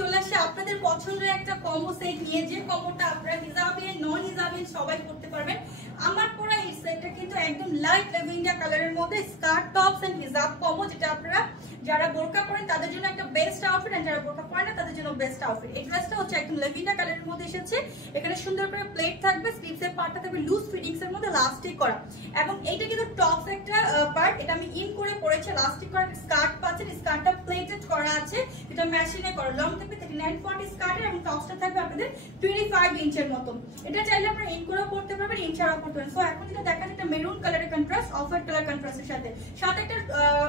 চলে আসে আপনাদের পছন্দের একটা কম্বো সেট নিয়ে, যে কম্বোটা আপনারা হিজাবিয়ান নন হিজাবিয়ান সবাই করতে পারবেন। আমার পরা এই সেটটা কিন্তু একদম লাইট ল্যাভেন্ডার কালারের মধ্যে স্কার্ট টপস এন্ড হিজাব কম্বো, যেটা আপনারা যারা বোরকা পরেন তাদের জন্য একটা বেস্ট আউটফিট, আর যারা বোরকা পরেন না তাদের জন্য বেস্ট আউটফিট। এই ড্রেসটা হচ্ছে একদম ল্যাভেন্ডার কালারের মধ্যে এসেছে। এখানে সুন্দর করে প্লেট থাকবে, স্লিভসের পার্টটা থাকবে লুজ ফিটিংস এর মধ্যে লাস্টিক করা, এবং এইটা কিন্তু টপস একটা পার্ট, এটা আমি ইন করে পরেছি লাস্টিক করা। স্কার্ট পাচ্ছেন, স্কার্টটা প্লেটেড করা আছে, এটা মেশিনে করা। লং থাকবে 39-40 স্কার্টের, এবং টপসটা থাকবে আপনাদের 25 ইঞ্চের মতো। এটা চাইলে আপনারা ইন করেও পড়তে পারবেন, ইন ছাড়াও পড়তে পারবেন। সো এখন যেটা দেখা যাচ্ছে একটা মেরুন কালারের কন্ট্রাস্ট, অফ হোয়াইট কালার কন্ট্রাস্টের সাথে একটা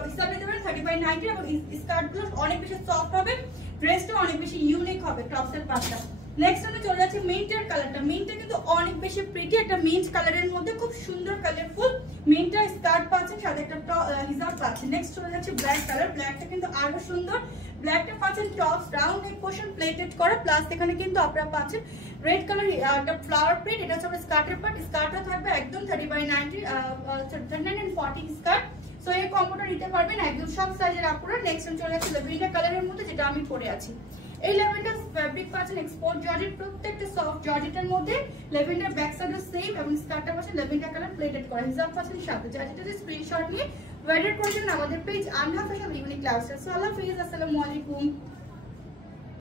হিসাব নিতে পারেন 30/90, এবং স্কার্টগুলো অনেক বেশি সফট হবে, ড্রেসটা অনেক বেশি ইউনিক হবে টপসের পাশটা। নেক্সট আমরা চলে যাচ্ছি মিন্টের কালারটা। মিন্টটা কিন্তু অনেক বেশি প্রিটি, একটা মিন্ট কালারের মধ্যে খুব সুন্দর কালারফুল মিন্টের স্কার্ট পাচ্ছেন, সাথে একটা হিজাব পাচ্ছেন। নেক্সট চলে যাচ্ছে ব্ল্যাক কালার। ব্ল্যাকটা কিন্তু আরো সুন্দর। ব্ল্যাকটা পাচ্ছেন tops round neck portion plated করা, প্লাস এখানে কিন্তু আপনারা পাচ্ছেন রেড কালার একটা ফ্লাওয়ার প্রিন্ট। এটা হচ্ছে স্কার্টের পার্ট, স্কার্টটা থাকবে একদম 30/90 39-40 স্কার্ট। সো এই কম্বোটা নিতে পারবেন একদম সব সাইজের আপনারা। নেক্সট চলে যাচ্ছে ল্যাভেন্ডার কালারের মধ্যে, যেটা আমি পরে আছি। এই ল্যাভেন্ডার ফ্যাব্রিক পাচ্ছেন এক্সপোর্ট জর্জেট, প্রত্যেকটা সফট জর্জেটের মধ্যে। ল্যাভেন্ডার ব্যাক সাইডও সেম, এবং স্কার্টটা পাচ্ছেন ল্যাভেন্ডার কালার প্লেটেড করা, হিজাব পাচ্ছেন সাথে। যারা যেটা স্ক্রিনশট নিয়ে ওয়েডার করে আমাদের পেজ আনহা ফ্যাশন ইউনিক ক্লাউডস। সো আল্লাহ হাফেজ, আসসালামু আলাইকুম।